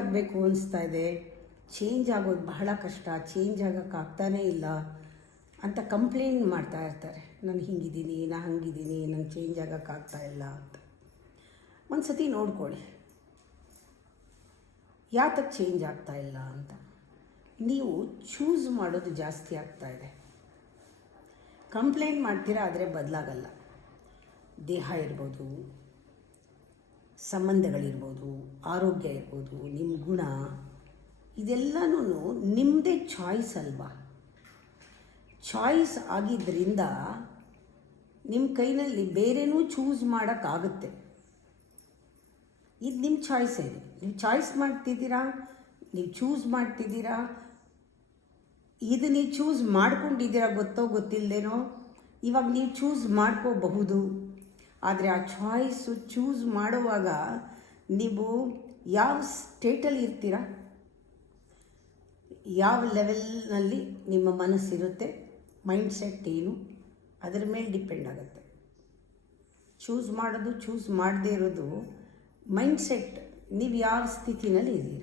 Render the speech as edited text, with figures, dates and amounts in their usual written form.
ಆಗಬೇಕು ಅನಿಸ್ತಾ ಇದೆ, ಚೇಂಜ್ ಆಗೋದು ಬಹಳ ಕಷ್ಟ, ಚೇಂಜ್ ಆಗೋಕ್ಕಾಗ್ತಾನೇ ಇಲ್ಲ ಅಂತ ಕಂಪ್ಲೇಂಟ್ ಮಾಡ್ತಾ ಇರ್ತಾರೆ. ನಾನು ಹಿಂಗಿದ್ದೀನಿ, ನಾನು ಹಂಗಿದ್ದೀನಿ, ನಂಗೆ ಚೇಂಜ್ ಆಗೋಕ್ಕಾಗ್ತಾ ಇಲ್ಲ ಅಂತ. ಒಂದು ಸತಿ ನೋಡ್ಕೊಳ್ಳಿ ಯಾತಕ್ಕೆ ಚೇಂಜ್ ಆಗ್ತಾ ಇಲ್ಲ ಅಂತ. ನೀವು ಚೂಸ್ ಮಾಡೋದು ಜಾಸ್ತಿ ಆಗ್ತಾ ಇದೆ. ಕಂಪ್ಲೇಂಟ್ ಮಾಡ್ತೀರಾ, ಆದರೆ ಬದಲಾಗಲ್ಲ. ದೇಹ ಇರ್ಬೋದು, ಸಂಬಂಧಗಳಿರ್ಬೋದು, ಆರೋಗ್ಯ ಇರ್ಬೋದು, ನಿಮ್ಮ ಗುಣ, ಇದೆಲ್ಲನೂ ನಿಮ್ಮದೇ ಚಾಯ್ಸ್ ಅಲ್ವಾ. ಚಾಯ್ಸ್ ಆಗಿದ್ದರಿಂದ ನಿಮ್ಮ ಕೈನಲ್ಲಿ ಬೇರೆನೂ ಚೂಸ್ ಮಾಡೋಕ್ಕಾಗುತ್ತೆ. ಇದು ನಿಮ್ಮ ಚಾಯ್ಸ್ ಇದೆ. ನೀವು ಚಾಯ್ಸ್ ಮಾಡ್ತಿದ್ದೀರಾ, ನೀವು ಚೂಸ್ ಮಾಡ್ತಿದ್ದೀರಾ. ಇದು ನೀವು ಚೂಸ್ ಮಾಡ್ಕೊಂಡಿದ್ದೀರಾ ಗೊತ್ತೋ ಗೊತ್ತಿಲ್ಲದೇನೋ. ಇವಾಗ ನೀವು ಚೂಸ್ ಮಾಡ್ಕೋಬಹುದು. ಆದರೆ ಆ ಚಾಯ್ಸು ಚೂಸ್ ಮಾಡುವಾಗ ನೀವು ಯಾವ ಸ್ಟೇಟಲ್ಲಿ ಇರ್ತೀರಾ, ಯಾವ ಲೆವೆಲ್ನಲ್ಲಿ ನಿಮ್ಮ ಮನಸ್ಸಿರುತ್ತೆ, ಮೈಂಡ್ಸೆಟ್ ಏನು, ಅದರ ಮೇಲೆ ಡಿಪೆಂಡ್ ಆಗುತ್ತೆ. ಚೂಸ್ ಮಾಡೋದು, ಚೂಸ್ ಮಾಡದೇ ಇರೋದು ಮೈಂಡ್ಸೆಟ್. ನೀವು ಯಾವ ಸ್ಥಿತಿನಲ್ಲಿ ಇದ್ದೀರಿ.